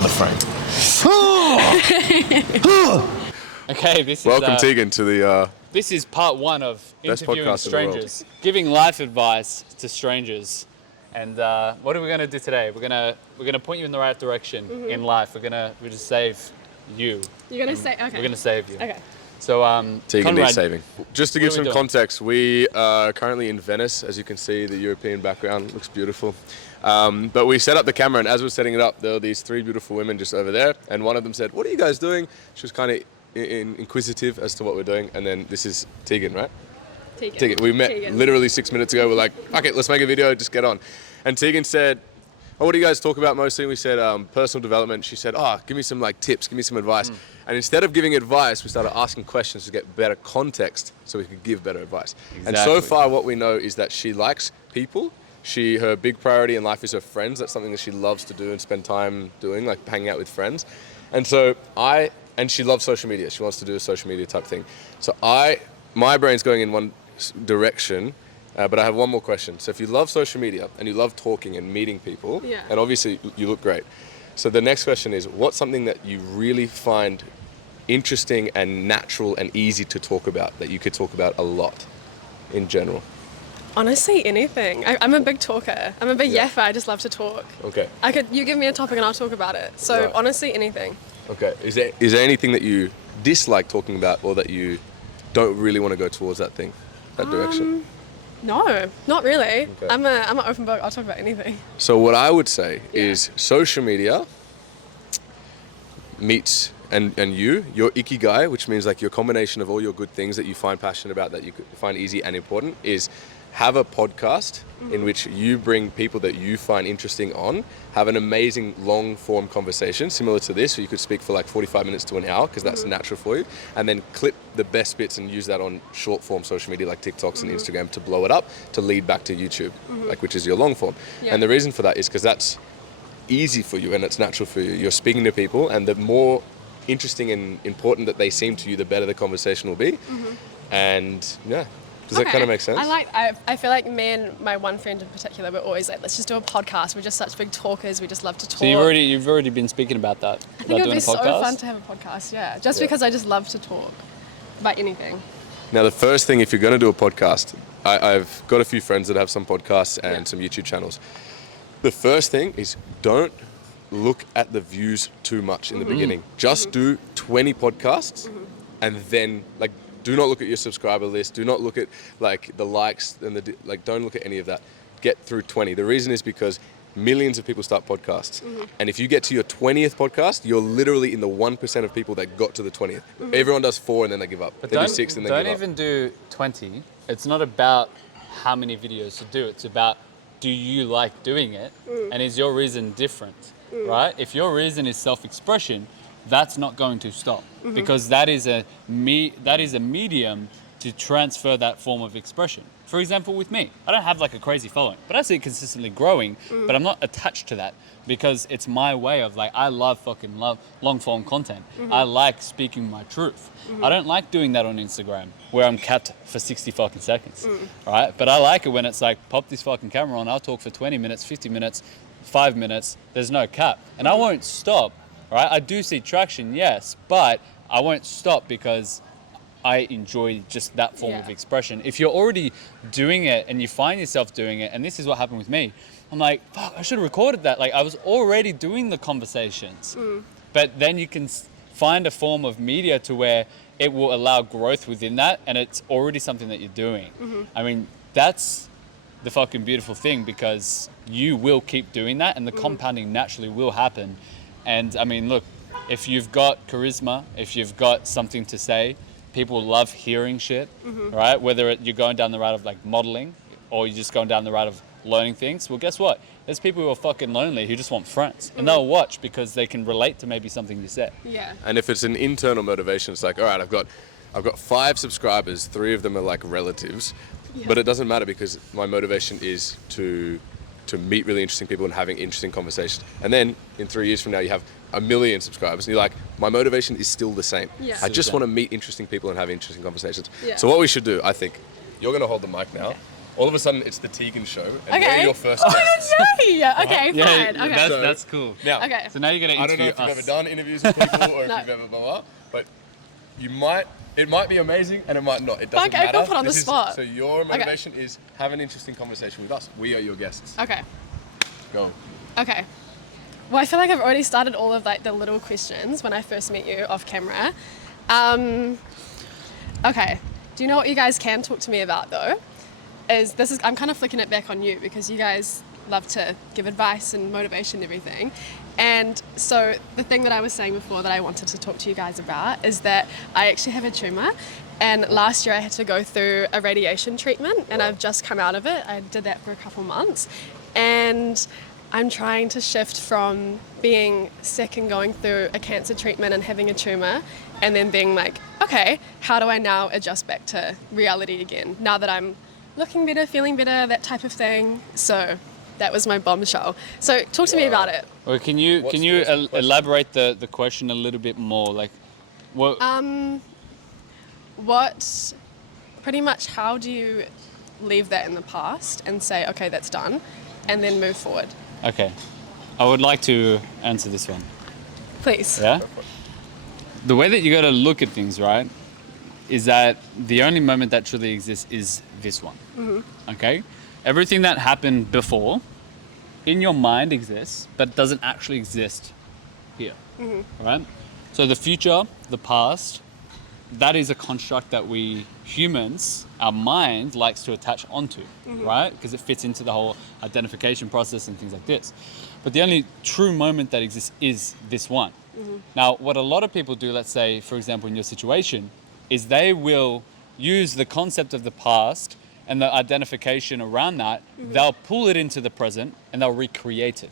Oh, the frame. Okay, this is... Welcome, Tegan, to the... This is part one of best interviewing podcast in the world. strangers, giving life advice to strangers. And what are we gonna do today? We're gonna point you in the right direction in life. We're just save you. You're gonna say okay. We're gonna save you. Okay. So Tegan Conrad, needs saving. Just to give what are some we doing? context, we are currently in Venice. As you can see, the European background looks beautiful. But we set up the camera, and as we're setting it up, there were these three beautiful women just over there. And one of them said, "What are you guys doing?" She was kind of inquisitive as to what we're doing. And then this is Tegan, right? Tegan. We met literally 6 minutes ago. We're like, okay, let's make a video, just get on. And Tegan said, "Oh, what do you guys talk about mostly?" We said personal development. She said, "Oh, give me some tips, give me some advice." And instead of giving advice, we started asking questions to get better context so we could give better advice. Exactly. And so far what we know is that she likes people. Her big priority in life is her friends. That's something that she loves to do and spend time doing, like hanging out with friends. And so and she loves social media. She wants to do a social media type thing. So my brain's going in one direction, but I have one more question. So if you love social media and you love talking and meeting people, and obviously you look great. So the next question is, what's something that you really find interesting and natural and easy to talk about that you could talk about a lot in general? Honestly, anything. I'm a big talker. I'm a big yapper. I just love to talk. Okay. You give me a topic and I'll talk about it. So Right. honestly, anything. Okay. Is there anything that you dislike talking about, or that you don't really want to go towards that direction? No, not really. Okay. I'm an open book. I'll talk about anything. So what I would say is social media meets and your ikigai, which means like your combination of all your good things that you find passionate about, that you find easy and important, is have a podcast in which you bring people that you find interesting on, have an amazing long form conversation similar to this, where you could speak for like 45 minutes to an hour, because that's natural for you, and then clip the best bits and use that on short form social media like TikToks and Instagram to blow it up to lead back to YouTube, like, which is your long form. Yeah. And the reason for that is because that's easy for you and it's natural for you. You're speaking to people, and the more interesting and important that they seem to you, the better the conversation will be. And yeah. Does that kind of make sense? I feel like me and my one friend in particular, we're always like, let's just do a podcast. We're just such big talkers. We just love to talk. So you've already been speaking about that. I think it would be so fun to have a podcast, Just because I just love to talk about anything. Now, the first thing, if you're going to do a podcast, I've got a few friends that have some podcasts and some YouTube channels. The first thing is, don't look at the views too much in the beginning. Just do 20 podcasts and then do not look at your subscriber list. Do not look at like the likes and don't look at any of that. Get through 20. The reason is because millions of people start podcasts. And if you get to your 20th podcast, you're literally in the 1% of people that got to the 20th. Everyone does 4 and then they give up. They do 6 and then give up. Don't even do 20. It's not about how many videos to do. It's about, do you like doing it? And is your reason different, right? If your reason is self-expression, that's not going to stop, because that is a medium to transfer that form of expression. For example, with me, I don't have like a crazy following, but I see it consistently growing, but I'm not attached to that, because it's my way of I love long form content. I like speaking my truth. I don't like doing that on Instagram where I'm capped for 60 fucking seconds, right? But I like it when it's like, pop this fucking camera on, I'll talk for 20 minutes, 50 minutes, 5 minutes, there's no cap. And I won't stop. Right? I do see traction, yes, but I won't stop because I enjoy just that form of expression. If you're already doing it and you find yourself doing it, and this is what happened with me, I'm like, fuck, I should have recorded that. I was already doing the conversations. But then you can find a form of media to where it will allow growth within that, and it's already something that you're doing. I mean, that's the fucking beautiful thing, because you will keep doing that, and the compounding naturally will happen. And I mean, look, if you've got charisma, if you've got something to say, people love hearing shit, right? Whether you're going down the route of modeling, or you're just going down the route of learning things. Well, guess what? There's people who are fucking lonely who just want friends, and they'll watch because they can relate to maybe something you said. Yeah. And if it's an internal motivation, it's like, all right, I've got 5 subscribers, 3 of them are like relatives, but it doesn't matter, because my motivation is to meet really interesting people and having interesting conversations. And then in 3 years from now, you have 1 million subscribers, and you're like, my motivation is still the same. Yeah. I just want to meet interesting people and have interesting conversations. Yeah. So what we should do, I think, you're going to hold the mic now. all of a sudden it's the Tegan show, and Okay. we're your first guests. Yay! Okay, Yeah, fine. Okay. that's cool. Now, Okay. So now you're gonna I don't know interview if you've us. ever done interviews with people or if No. you've ever blah, blah, but it might be amazing and it might not. It doesn't Okay, matter. got put on the This is- spot. So your motivation is have an interesting conversation with us. We are your guests. Okay. Go. Okay. Well, I feel like I've already started all of like the little questions when I first met you off camera. Okay. Do you know what you guys can talk to me about though? I'm kind of flicking it back on you because you guys love to give advice and motivation and everything. And so the thing that I was saying before that I wanted to talk to you guys about is that I actually have a tumour, and last year I had to go through a radiation treatment and I've just come out of it. I did that for a couple months, and I'm trying to shift from being sick and going through a cancer treatment and having a tumour and then being like, okay, how do I now adjust back to reality again now that I'm looking better, feeling better, that type of thing. So that was my bombshell. So talk to me about it. Or can you What's the question? elaborate the question a little bit more? Like, what? What, pretty much how do you leave that in the past and say, okay, that's done, and then move forward? Okay, I would like to answer this one. Please. Yeah. The way that you got to look at things, right, is that the only moment that truly exists is this one. Mm-hmm. Okay. Everything that happened before, in your mind exists, but doesn't actually exist here. Mm-hmm. Right. So the future, the past, that is a construct that we humans, our mind likes to attach onto, right? Because it fits into the whole identification process and things like this. But the only true moment that exists is this one. Now, what a lot of people do, let's say, for example, in your situation, is they will use the concept of the past and the identification around that, they'll pull it into the present and they'll recreate it.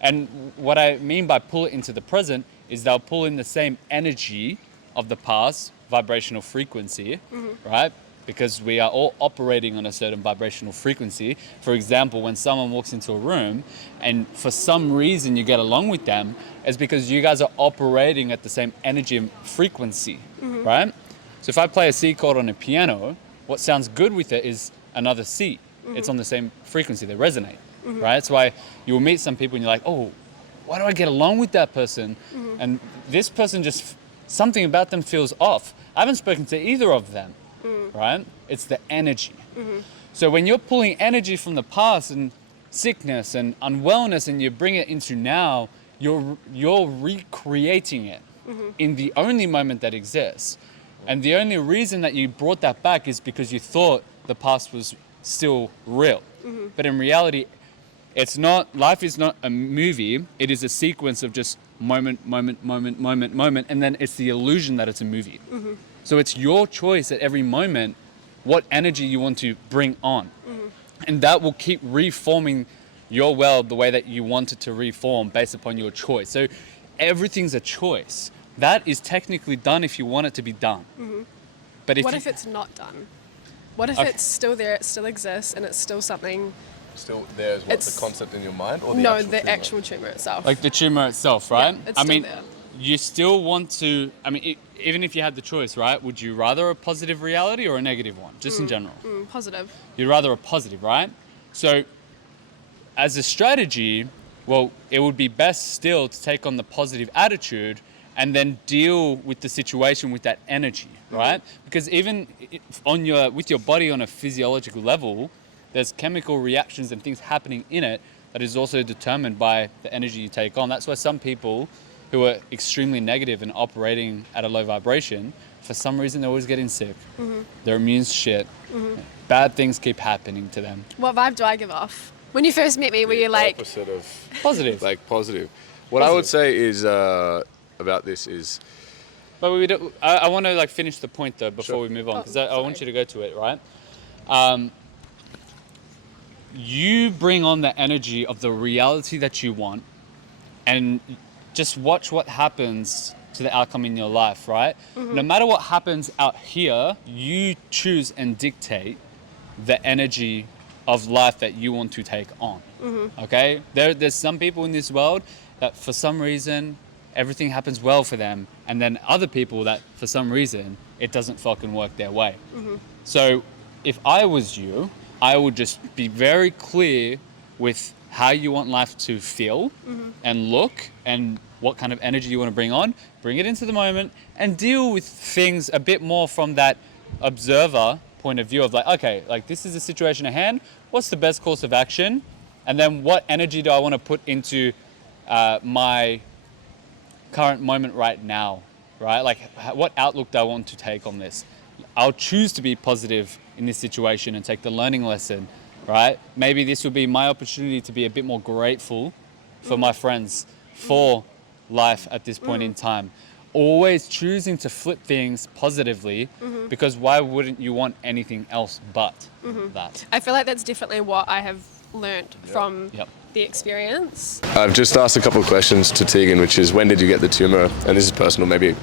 And what I mean by pull it into the present is they'll pull in the same energy of the past, vibrational frequency, right? Because we are all operating on a certain vibrational frequency. For example, when someone walks into a room and for some reason you get along with them, it's because you guys are operating at the same energy and frequency, right? So if I play a C chord on a piano, what sounds good with it is another C. It's on the same frequency, they resonate, right? That's why you will meet some people and you're like, oh, why do I get along with that person? And this person just, something about them feels off. I haven't spoken to either of them, right? It's the energy. So when you're pulling energy from the past and sickness and unwellness and you bring it into now, you're recreating it in the only moment that exists. And the only reason that you brought that back is because you thought the past was still real. But in reality, it's not, life is not a movie, it is a sequence of just moment, and then it's the illusion that it's a movie. So it's your choice at every moment what energy you want to bring on. And that will keep reforming your world the way that you want it to reform based upon your choice. So everything's a choice. That is technically done if you want it to be done. But What if it's not done? What if it's still there, it still exists, and it's still something? Still there's what, It's- the concept in your mind or the No, actual the tumor? actual tumour itself. like the tumor itself, right? Yeah, it's I still mean, there. you still want to, I mean, even if you had the choice, right? Would you rather a positive reality or a negative one, just in general? Positive. You'd rather a positive, right? So as a strategy, well, it would be best still to take on the positive attitude and then deal with the situation with that energy, right? Because even with your body on a physiological level, there's chemical reactions and things happening in it that is also determined by the energy you take on. That's why some people who are extremely negative and operating at a low vibration, for some reason they're always getting sick. Their immune's shit. Bad things keep happening to them. What vibe do I give off? When you first met me, were you like, opposite of Positive. like positive? What I would say is about this is But I want to like finish the point though before Sure. we move on, Oh, because I want sorry. you to go to it, right? You bring on the energy of the reality that you want, and just watch what happens to the outcome in your life, right? No matter what happens out here, you choose and dictate the energy of life that you want to take on. Okay? There's some people in this world that for some reason everything happens well for them, and then other people that for some reason it doesn't fucking work their way. So if I was you, I would just be very clear with how you want life to feel and look and what kind of energy you want to bring it into the moment and deal with things a bit more from that observer point of view of like, okay, like this is the situation at hand, what's the best course of action? And then what energy do I want to put into my current moment right now, right? Like what outlook do I want to take on this? I'll choose to be positive in this situation and take the learning lesson, right? Maybe this will be my opportunity to be a bit more grateful for my friends, for life at this point in time. Always choosing to flip things positively because why wouldn't you want anything else but that? I feel like that's definitely what I have learnt from the experience. I've just asked a couple of questions to Tegan, which is when did you get the tumour? And this is personal, maybe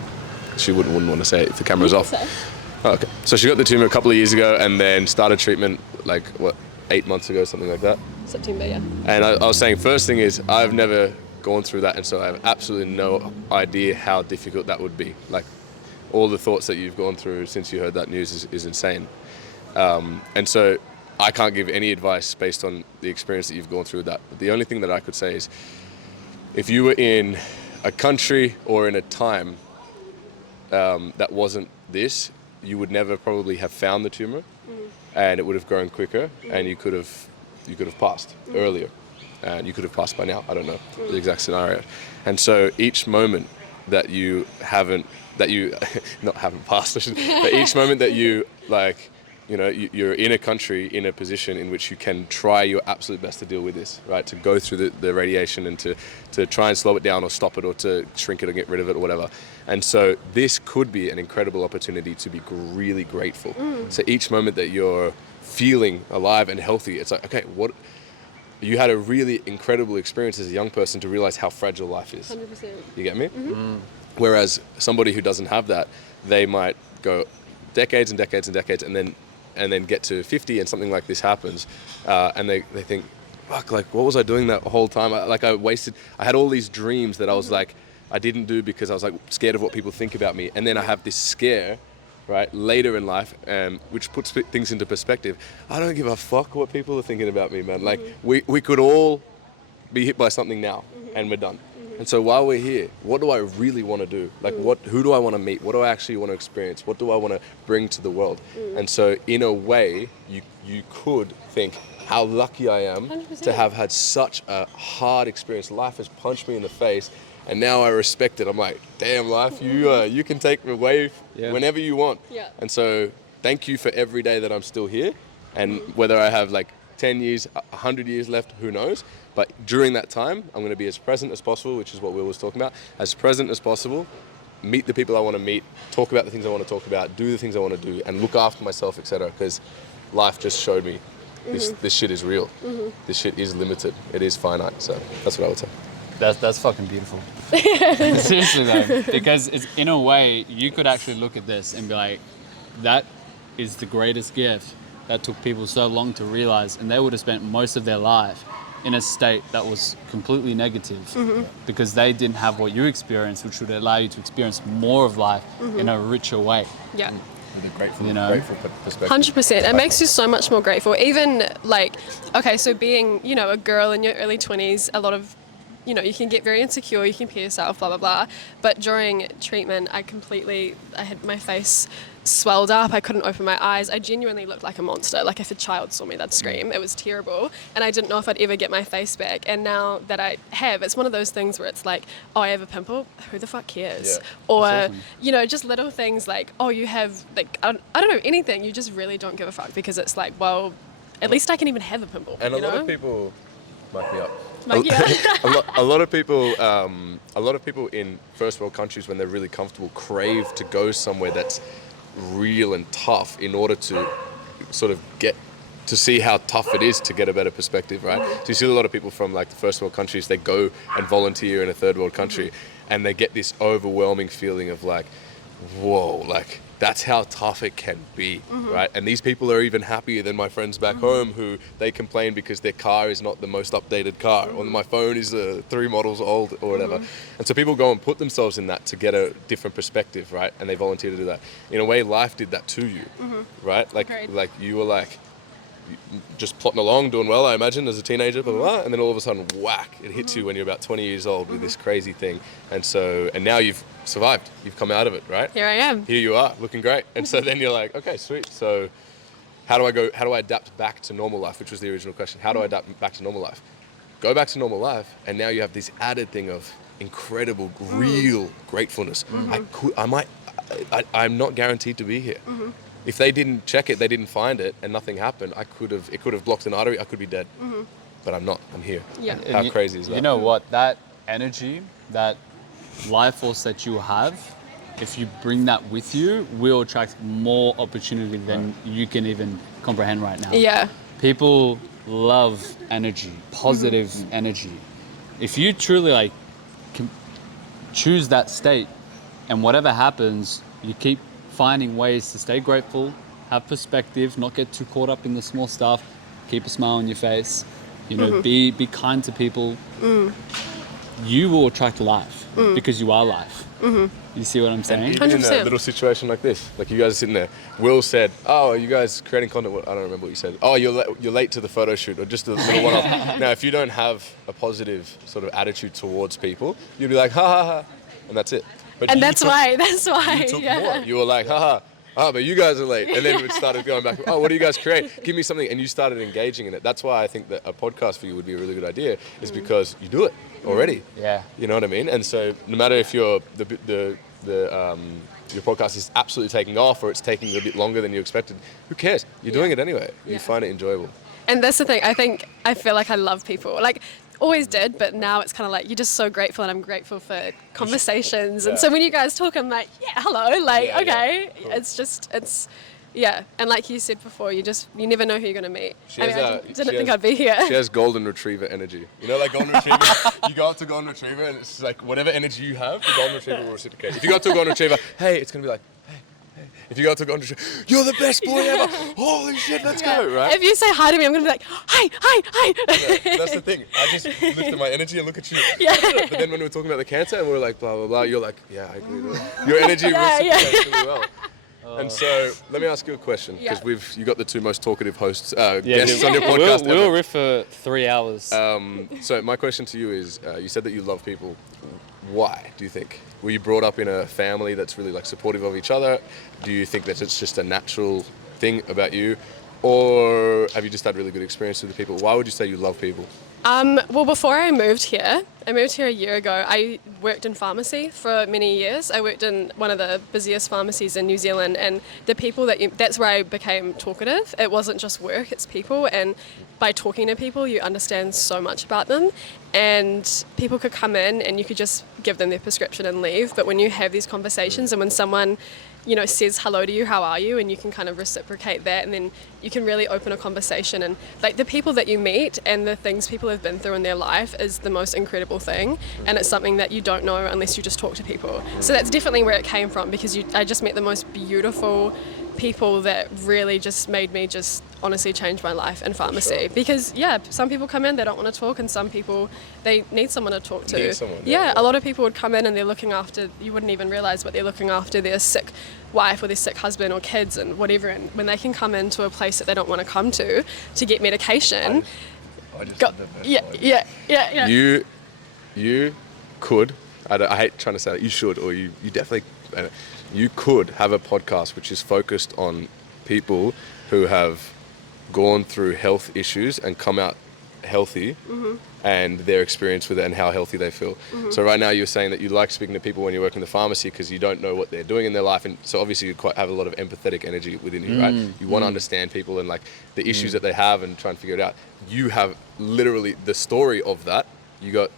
she wouldn't want to say it if the camera's off. Oh, okay. So she got the tumour a couple of years ago and then started treatment like, 8 months ago, something like that? September, yeah. And I was saying, first thing is, I've never gone through that, and so I have absolutely no idea how difficult that would be. Like, all the thoughts that you've gone through since you heard that news is insane. And so I can't give any advice based on the experience that you've gone through with that. But the only thing that I could say is, if you were in a country or in a time that wasn't this, you would never probably have found the tumour, and it would have grown quicker, and you could have passed earlier, and you could have passed by now. I don't know the exact scenario. And so each moment that you not haven't passed, but each moment that you like, you know, you're in a country, in a position in which you can try your absolute best to deal with this, right? To go through the radiation and to try and slow it down or stop it or to shrink it or get rid of it or whatever. And so this could be an incredible opportunity to be really grateful. So each moment that you're feeling alive and healthy, it's like, okay, you had a really incredible experience as a young person to realize how fragile life is. 100%. You get me? Whereas somebody who doesn't have that, they might go decades and decades and decades and then get to 50 and something like this happens, and they think, fuck, like what was I doing that whole time? I had all these dreams that I was like, I didn't do because I was like scared of what people think about me. And then I have this scare, right, later in life, which puts things into perspective. I don't give a fuck what people are thinking about me, man. Like we could all be hit by something now and we're done. And so while we're here, what do I really want to do? Like who do I want to meet? What do I actually want to experience? What do I want to bring to the world? And so in a way, you could think how lucky I am 100%. to have had such a hard experience. Life has punched me in the face and now I respect it. I'm like, damn life, you can take me away whenever you want. Yeah. And so thank you for every day that I'm still here. And whether I have like 10 years, 100 years left, who knows? But during that time, I'm going to be as present as possible, which is what Will was talking about. As present as possible, meet the people I want to meet, talk about the things I want to talk about, do the things I want to do, and look after myself, etc. Because life just showed me this shit is real. This shit is limited. It is finite. So that's what I would say. That's fucking beautiful. Seriously though, because it's, in a way, you could actually look at this and be like, that is the greatest gift that took people so long to realize, and they would have spent most of their life in a state that was completely negative because they didn't have what you experienced, which would allow you to experience more of life in a richer way. Yeah. With a grateful, You know? grateful perspective. 100%. It makes you so much more grateful. Even like, okay, so being, you know, a girl in your early 20s, a lot of, you know, you can get very insecure, you compare yourself, blah, blah, blah. But during treatment, I had my face swelled up. I couldn't open my eyes. I genuinely looked like a monster. Like if a child saw me, they'd scream. It was terrible. And I didn't know if I'd ever get my face back. And now that I have, it's one of those things where it's like, oh, I have a pimple. Who the fuck cares? Yeah. Or, Awesome. you know, just little things like, oh, you have, like, I don't know, anything. You just really don't give a fuck because it's like, well, at least I can even have a pimple. And a you lot know? of people, mic me up. Like, yeah. a lot of people in first world countries, when they're really comfortable, crave to go somewhere that's real and tough in order to sort of get to see how tough it is to get a better perspective, right? So you see a lot of people from like the first world countries, they go and volunteer in a third world country and they get this overwhelming feeling of like, whoa, like that's how tough it can be, right? And these people are even happier than my friends back home who they complain because their car is not the most updated car or my phone is 3 models old or whatever. And so people go and put themselves in that to get a different perspective, right? And they volunteer to do that. In a way, life did that to you, right? Agreed. Like you were like, just plotting along, doing well, I imagine, as a teenager, blah, blah, blah, and then all of a sudden, whack, it hits you when you're about 20 years old with this crazy thing. And now you've survived. You've come out of it, right? Here I am. Here you are, looking great. And so then you're like, okay, sweet. So how do I adapt back to normal life, which was the original question. How do I adapt back to normal life? Go back to normal life, and now you have this added thing of incredible, real gratefulness. I'm not guaranteed to be here. If they didn't check it, they didn't find it, and nothing happened, it could have blocked an artery, I could be dead. But I'm not, I'm here. Yeah. How crazy is that? You know what? That energy, that life force that you have, if you bring that with you, will attract more opportunity than you can even comprehend right now. Yeah. People love energy, positive energy. If you truly can choose that state, and whatever happens, you keep finding ways to stay grateful, have perspective, not get too caught up in the small stuff, keep a smile on your face, be kind to people. You will attract life because you are life. You see what I'm saying? Even in a 100%. little situation like this, like you guys are sitting there, Will said, "Oh, are you guys creating content?" I don't remember what you said. Oh, you're late to the photo shoot, or just a little one-off. Now, if you don't have a positive sort of attitude towards people, you'll be like, "Ha ha ha," and that's it. But And you that's took- why, You took more. You were like, "Ha ha." Oh, but you guys are late. And then it started going back, oh, what do you guys create? Give me something. And you started engaging in it. That's why I think that a podcast for you would be a really good idea, is because you do it already. Yeah. You know what I mean? And so no matter if your podcast is absolutely taking off or it's taking a bit longer than you expected, who cares? You're doing it anyway. You find it enjoyable. And that's the thing. I feel like I love people. Always did, but now it's kind of like you're just so grateful, and I'm grateful for conversations. And so when you guys talk, I'm like, yeah, hello, okay. Cool. It's and like you said before, you never know who you're gonna meet. I didn't think I'd be here. She has golden retriever energy. You know, like golden retriever. You go up to golden retriever, and it's like whatever energy you have, the golden retriever will reciprocate. If you go up to a golden retriever, hey, it's gonna be like, hey. If you go up to a golden retriever, you're the best boy ever. Holy shit, let's go, right? If you say hi to me, I'm gonna be like, hi. Yeah, that's the thing. I just lifted my energy and look at you. Yeah. But then when we were talking about the cancer and we were like, blah, blah, blah, you're like, yeah, I agree with that. Your energy reciprocates really well. And so let me ask you a question, because you got the two most talkative hosts, guests on your podcast. We'll riff for 3 hours. So my question to you is, you said that you love people. Why, do you think? Were you brought up in a family that's really supportive of each other? Do you think that it's just a natural thing about you? Or have you just had really good experience with the people? Why would you say you love people? Well, before I moved here a year ago, I worked in pharmacy for many years. I worked in one of the busiest pharmacies in New Zealand, and the people that's where I became talkative. It wasn't just work, it's people, and by talking to people, you understand so much about them, and people could come in and you could just give them their prescription and leave, but when you have these conversations and when someone says hello to you, how are you, and you can kind of reciprocate that, and then you can really open a conversation, and the people that you meet and the things people have been through in their life is the most incredible thing, and it's something that you don't know unless you just talk to people. So that's definitely where it came from, because I just met the most beautiful people that really just made me just honestly change my life in pharmacy. Because some people come in, they don't want to talk, and some people, they need someone to talk to. A lot of people would come in and they're looking after, you wouldn't even realize, but they're looking after their sick wife or their sick husband or kids and whatever, and when they can come into a place that they don't want to come to get medication. You could, I hate trying to say that, you should, or you definitely, you could have a podcast which is focused on people who have gone through health issues and come out healthy, and their experience with it and how healthy they feel. So right now you're saying that you like speaking to people when you work in the pharmacy because you don't know what they're doing in their life, and so obviously you have a lot of empathetic energy within you, right? You want to understand people and the issues that they have and try and figure it out. You have literally the story of that. You got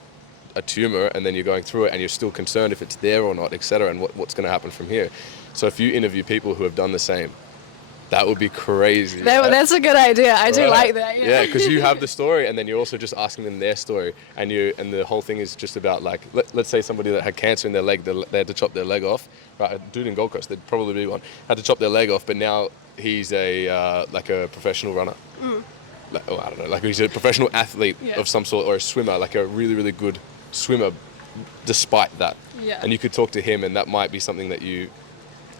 a tumor and then you're going through it and you're still concerned if it's there or not, etc., and what's going to happen from here. So if you interview people who have done the same, that would be crazy. That's a good idea. I do like that. Yeah, because you have the story, and then you're also just asking them their story, and the whole thing is just about let's say somebody that had cancer in their leg, they had to chop their leg off. Right, a dude in Gold Coast, there'd probably be one, had to chop their leg off, but now he's a professional runner. I don't know, he's a professional athlete of some sort, or a swimmer, a really, really good swimmer, despite that. Yeah. And you could talk to him, and that might be something that you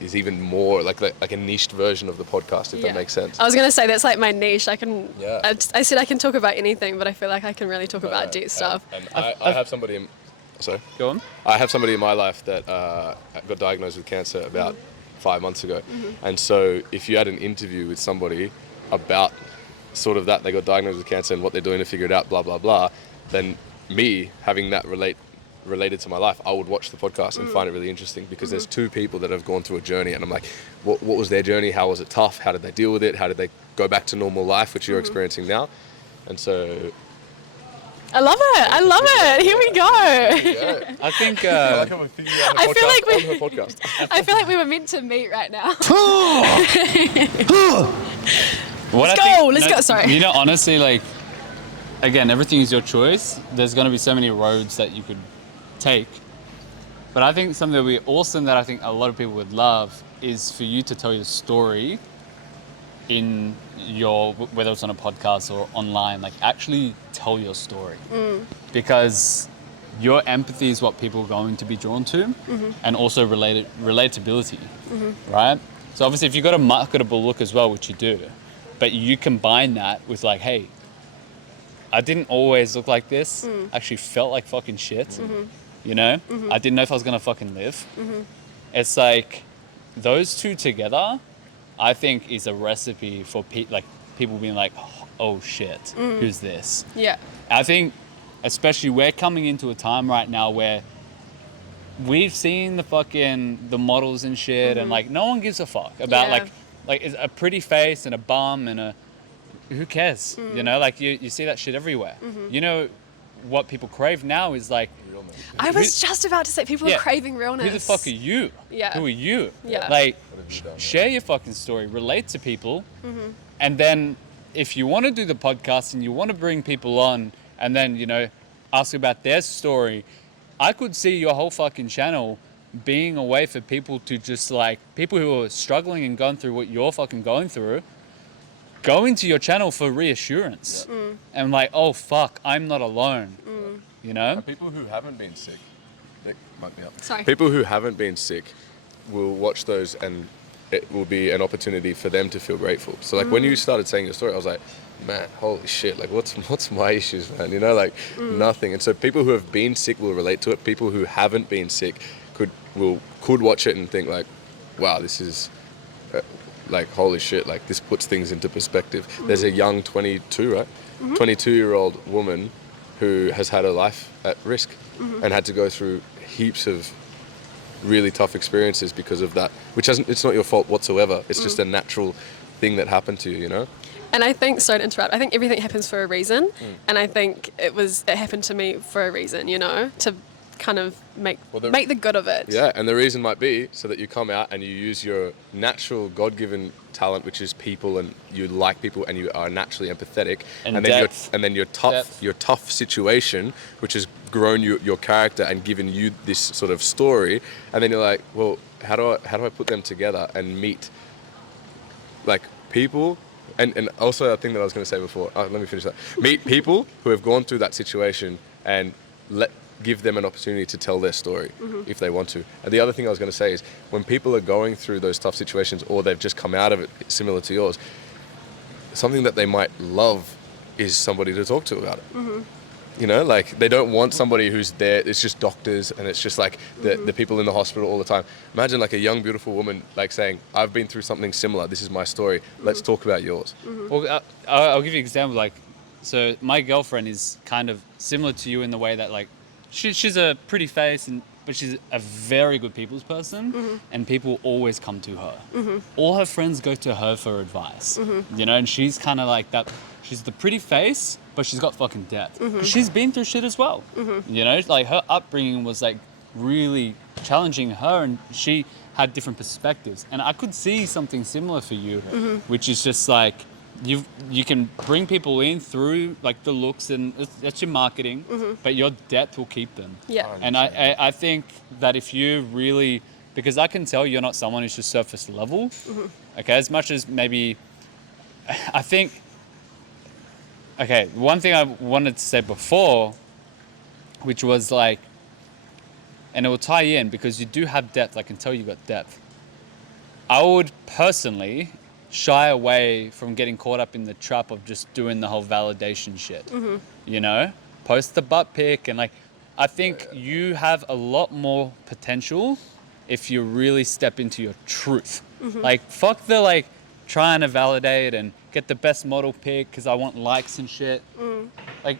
is even more like a niched version of the podcast, if that makes sense. I was gonna say that's like my niche. I can. Yeah. I said I can talk about anything, but I feel like I can really talk about deep stuff. And I have somebody in, sorry? Go on. I have somebody in my life that got diagnosed with cancer about 5 months ago. And so if you had an interview with somebody about sort of that, they got diagnosed with cancer and what they're doing to figure it out, blah, blah, blah, then me having that related to my life, I would watch the podcast and find it really interesting because there's two people that have gone through a journey and I'm like, what was their journey? How was it tough? How did they deal with it? How did they go back to normal life, which you're experiencing now? And so... I love it. I love it. Here we go. I think. I like how we're figuring out I feel like on her podcast. I feel like we were meant to meet right now. Let's go. Sorry. You know, honestly, like, again, everything is your choice. There's going to be so many roads that you could take. But I think something that would be awesome that I think a lot of people would love is for you to tell your story in your, whether it's on a podcast or online, like actually tell your story. Because your empathy is what people are going to be drawn to, and also relatability, right? So obviously if you've got a marketable look as well, which you do, but you combine that with like, hey, I didn't always look like this, actually felt like fucking shit, you know? I didn't know if I was gonna fucking live. It's like, those two together, I think is a recipe for people being like, oh shit, who's this? Yeah. I think, especially we're coming into a time right now where we've seen the models and shit, and like no one gives a fuck about like it's a pretty face and a bum and who cares? You know, like you see that shit everywhere. You know what people crave now is like, I was just about to say people are craving realness. who the fuck are you? Yeah. Who are you? Yeah. Like, share your fucking story, relate to people, and then if you want to do the podcast and you want to bring people on and then, you know, ask about their story, I could see your whole fucking channel being a way for people to just like, people who are struggling and going through what you're fucking going through, go into your channel for reassurance. And like, oh fuck, I'm not alone. You know? People who haven't been sick, Nick, mic me up. Sorry. People who haven't been sick will watch those and it will be an opportunity for them to feel grateful. So like when you started saying your story, I was like, man, holy shit, like what's my issues, man? You know, like nothing. And so people who have been sick will relate to it. People who haven't been sick could watch it and think like, wow, this is like, holy shit, like this puts things into perspective. There's a young 22-year-old woman who has had her life at risk and had to go through heaps of really tough experiences because of that, it's not your fault whatsoever. It's just a natural thing that happened to you, you know? And I think, sorry to interrupt, I think everything happens for a reason. And I think it happened to me for a reason, you know, to kind of make the good of it. Yeah, and the reason might be so that you come out and you use your natural God-given talent, which is people, and you like people and you are naturally empathetic, and then your tough situation, which has grown your character and given you this sort of story, and then you're like, well, how do I put them together and meet like people. And also a thing that I was going to say before, let me finish that. Meet people who have gone through that situation and give them an opportunity to tell their story if they want to. And the other thing I was going to say is when people are going through those tough situations or they've just come out of it similar to yours, something that they might love is somebody to talk to about it. You know, like they don't want somebody who's there, it's just doctors and it's just like the people in the hospital all the time. Imagine like a young, beautiful woman like saying, I've been through something similar, this is my story, let's talk about yours. Well, I'll give you an example. Like, so my girlfriend is kind of similar to you in the way that like, she's a pretty face, but she's a very good people's person, and people always come to her. All her friends go to her for advice, you know, and she's kind of like that. She's the pretty face, but she's got fucking depth. She's been through shit as well, you know, like her upbringing was like really challenging her, and she had different perspectives. And I could see something similar for you, which is just like, you can bring people in through like the looks and that's your marketing, but your depth will keep them. Yeah. And I think that if you really, because I can tell you're not someone who's just surface level, okay, as much as maybe, I think, okay, one thing I wanted to say before, which was like, and it will tie in because you do have depth, I can tell you got depth, I would personally shy away from getting caught up in the trap of just doing the whole validation shit. You know, post the butt pic and like, I think you have a lot more potential if you really step into your truth. Like, fuck the like trying to validate and get the best model pic because I want likes and shit. Like,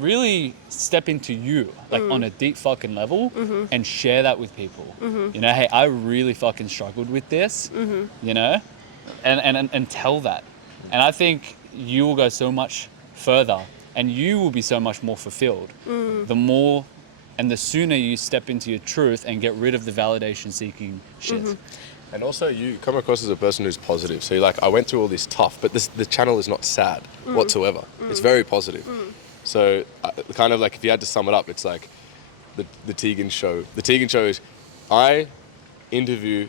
really step into you, like on a deep fucking level, and share that with people. You know, hey, I really fucking struggled with this. You know, and tell that. And I think you will go so much further, and you will be so much more fulfilled. The more and the sooner you step into your truth and get rid of the validation seeking shit. And also, you come across as a person who's positive. So you're like, I went through all this tough, but the channel is not sad whatsoever. It's very positive. So kind of like, if you had to sum it up, it's like the Tegan show. The Tegan show is, I interview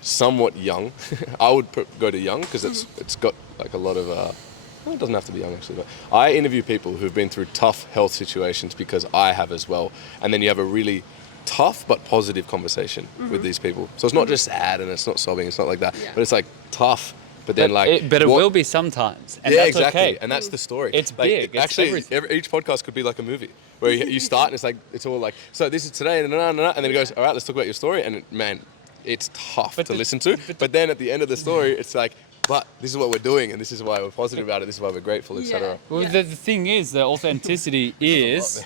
somewhat young. I would go to young because it's got like a lot of, well, it doesn't have to be young actually, but I interview people who've been through tough health situations because I have as well. And then you have a really tough but positive conversation with these people. So it's not just sad and it's not sobbing, it's not like that, but it's like tough. But then it will be sometimes, and that's exactly. okay. And that's the story. It's like, big. It's actually, each podcast could be like a movie where you start and it's like, it's all like, so this is today, and then it goes, all right, let's talk about your story. And man, it's tough to listen to. But then at the end of the story, it's like, but this is what we're doing, and this is why we're positive about it. This is why we're grateful, etc. Well, the thing is, the authenticity is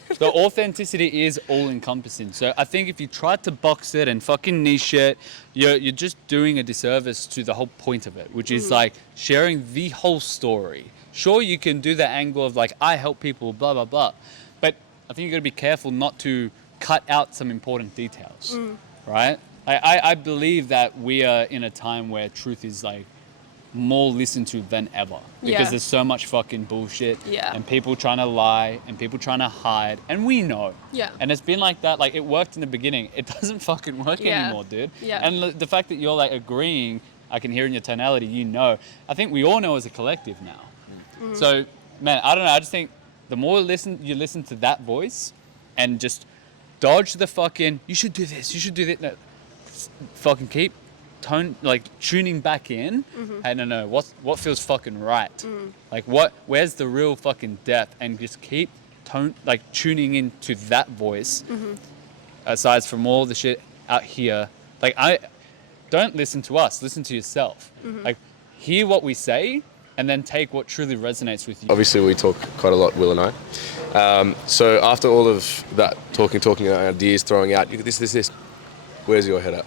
all encompassing. So I think if you try to box it and fucking niche it, you're just doing a disservice to the whole point of it, which is like sharing the whole story. Sure, you can do the angle of like, I help people, blah blah blah, but I think you got to be careful not to cut out some important details, right? I believe that we are in a time where truth is like more listened to than ever because there's so much fucking bullshit and people trying to lie and people trying to hide, and we know. And it's been like that. Like, it worked in the beginning. It doesn't fucking work anymore, dude. And the fact that you're like agreeing, I can hear in your tonality, you know. I think we all know as a collective now. So, man, I don't know. I just think the more you listen to that voice and just dodge the fucking, you should do this, you should do that. No, fucking keep tuning back in. I don't know what feels fucking right. Like, where's the real fucking depth, and just keep tuning into that voice. Aside from all the shit out here, like, I don't listen to us, listen to yourself. Like, hear what we say and then take what truly resonates with you. Obviously, we talk quite a lot, Will and I. So after all of that talking ideas, throwing out this, where's your head at?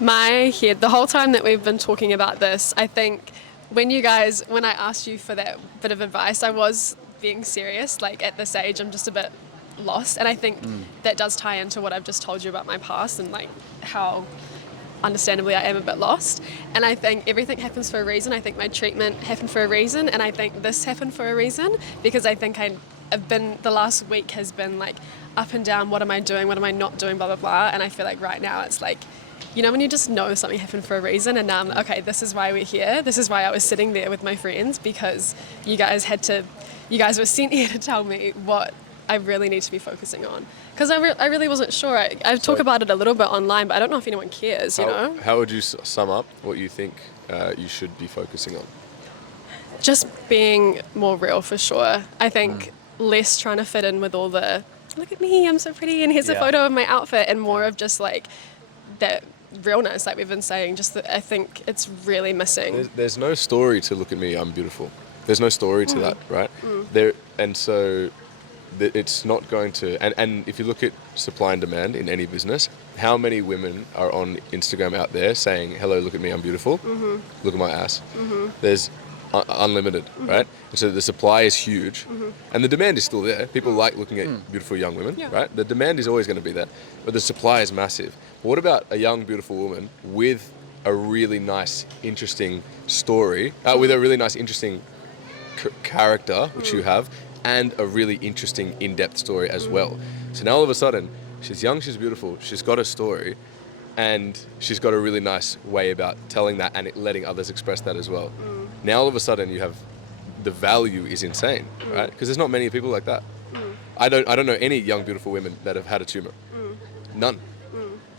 My head, the whole time that we've been talking about this, I think when I asked you for that bit of advice, I was being serious. Like, at this age, I'm just a bit lost. And I think that does tie into what I've just told you about my past and like how understandably I am a bit lost. And I think everything happens for a reason. I think my treatment happened for a reason. And I think this happened for a reason, because I think the last week has been like up and down. What am I doing? What am I not doing? Blah, blah, blah. And I feel like right now it's like, you know, when you just know something happened for a reason, and okay, this is why we're here. This is why I was sitting there with my friends, because you guys were sent here to tell me what I really need to be focusing on. Because I really wasn't sure. I talk about it a little bit online, but I don't know if anyone cares, you know? How would you sum up what you think you should be focusing on? Just being more real, for sure. I think less trying to fit in with all the, look at me, I'm so pretty, and here's a photo of my outfit, and more of just like that realness, like we've been saying. Just that I think it's really missing. There's no story to look at me, I'm beautiful. There's no story to that, right? So it's not going to, and if you look at supply and demand in any business, how many women are on Instagram out there saying, hello, look at me, I'm beautiful, look at my ass? There's unlimited, right? And so the supply is huge, and the demand is still there. People like looking at beautiful young women, right? The demand is always going to be there, but the supply is massive. But what about a young, beautiful woman with a really nice, interesting story, with a really nice, interesting character, which you have, and a really interesting, in-depth story as well? So now all of a sudden, she's young, she's beautiful, she's got a story, and she's got a really nice way about telling that and letting others express that as well. Now all of a sudden you have, the value is insane, right? Because there's not many people like that. I don't know any young, beautiful women that have had a tumor. None.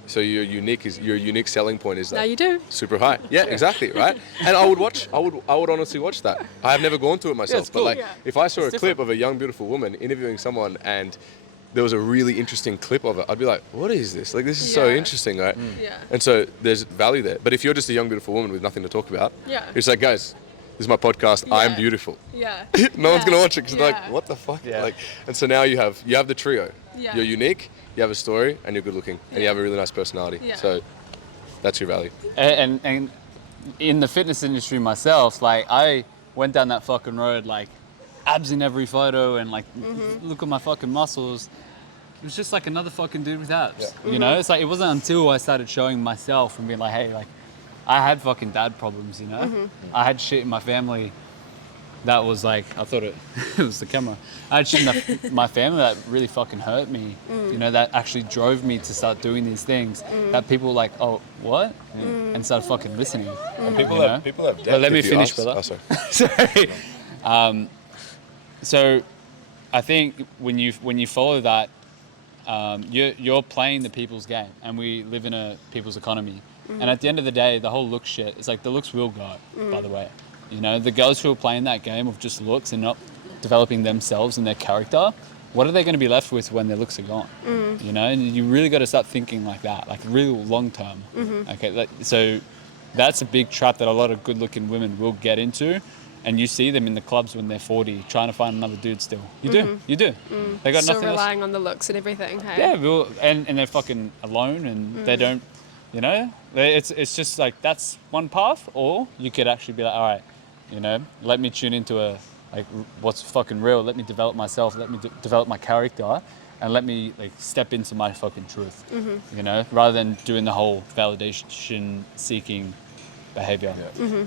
So your unique selling point is that Now you do. super high. Yeah, exactly, right? And I would honestly watch that. I have never gone to it myself, it's cool. but like if I saw It's a clip different. of a young beautiful woman interviewing someone and there was a really interesting clip of it, I'd be like, what is this? Like this is so Yeah. interesting, right? Yeah. And so there's value there. But if you're just a young beautiful woman with nothing to talk about, Yeah. it's like, guys, this is my podcast. I'm Yeah. beautiful. Yeah. No one's gonna watch it because Yeah. like, what the fuck? Yeah. Like, and so now you have the trio. Yeah. You're unique, you have a story, and you're good looking, and you Yeah. have a really nice personality. Yeah. So that's your value. And in the fitness industry myself, like I went down that fucking road, like abs in every photo and like look at my fucking muscles. It was just like another fucking dude with abs. You know, it's like it wasn't until I started showing myself and being like, hey, like I had fucking dad problems, you know? I had shit in my family that was like, I thought it was the camera. I had shit in my family that really fucking hurt me, you know, that actually drove me to start doing these things that people were like, oh, what? And started fucking listening. And people You have depth. But let me if you finish, ask- brother. Oh, sorry. Sorry. So I think when you follow that, you're playing the people's game, and we live in a people's economy. And at the end of the day, the whole look shit, it's like the looks will go, by the way. You know, the girls who are playing that game of just looks and not developing themselves and their character, what are they going to be left with when their looks are gone? You know, and you really got to start thinking like that, like real long term. Okay, so that's a big trap that a lot of good looking women will get into. And you see them in the clubs when they're 40 trying to find another dude still. You do. They got Still nothing else. relying on the looks and everything. Hey? Yeah, well, and they're fucking alone and they don't, you know, it's just like that's one path, or you could actually be like, all right, you know, let me tune into what's fucking real, let me develop myself, let me develop my character, and let me like step into my fucking truth, you know, rather than doing the whole validation seeking behavior.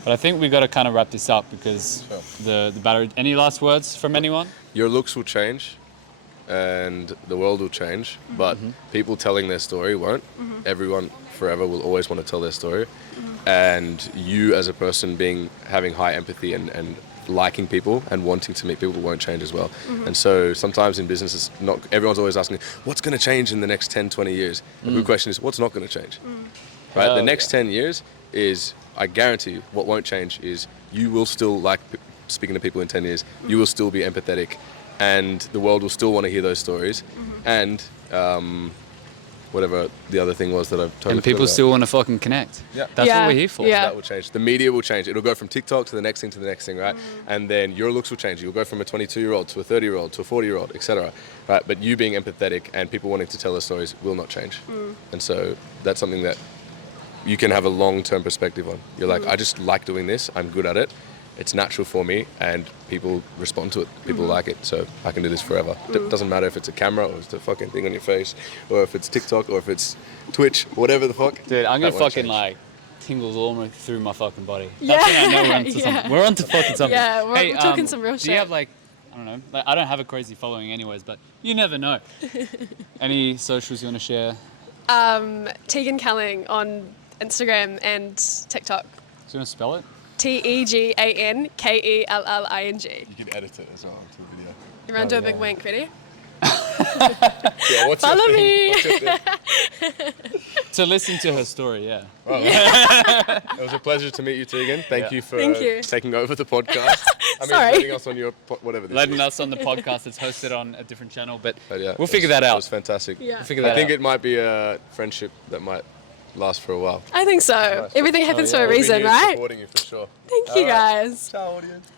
But I think we got to kind of wrap this up because the battery. Any last words from anyone? Your looks will change and the world will change, but people telling their story won't. Everyone forever will always want to tell their story. And you as a person having high empathy and liking people and wanting to meet people won't change as well. And so sometimes in business, it's not, everyone's always asking, what's going to change in the next 10, 20 years? The good question is, what's not going to change? Right? The next 10 years is, I guarantee you, what won't change is you will still like speaking to people in 10 years. You will still be empathetic, and the world will still want to hear those stories. And whatever the other thing was that I've totally And people forgot still want to fucking connect. Yeah. That's Yeah, what we're here for. yeah. that will change. The media will change. It'll go from TikTok to the next thing, right? And then your looks will change. You'll go from a 22-year-old to a 30-year-old to a 40-year-old, etc. Right? But you being empathetic and people wanting to tell their stories will not change. And so that's something that you can have a long-term perspective on. You're like, I just like doing this. I'm good at it. It's natural for me, and people respond to it. People like it, so I can do this forever. Doesn't matter if it's a camera or it's a fucking thing on your face, or if it's TikTok or if it's Twitch, whatever the fuck. Dude, I'm that gonna won't fucking change. like tingles all the way through my fucking body. That's when I know we're onto something. We're onto fucking something. Yeah, we're talking some real Do you shit. have like, I don't know, like, I don't have a crazy following anyways, but you never know. Any socials you want to share? Tegan Kelling on Instagram and TikTok. Do you want to spell it? TeganKelling. You can edit it as well into the video. You want to do a big wink? Ready? Yeah, what's Follow your thing? me. What's your thing? To listen to her story, yeah. It was a pleasure to meet you, Tegan. Thank you for Thank you. taking over the podcast. Sorry. letting us on your whatever. This Letting is. us on the podcast that's hosted on a different channel, but But we'll figure that It out. was fantastic. Yeah. We'll figure I that think out. it might be a friendship that might last for a while. I think so. Everything happens for a We'll be reason, here right? Supporting you for sure. Thank you, guys. Ciao, audience.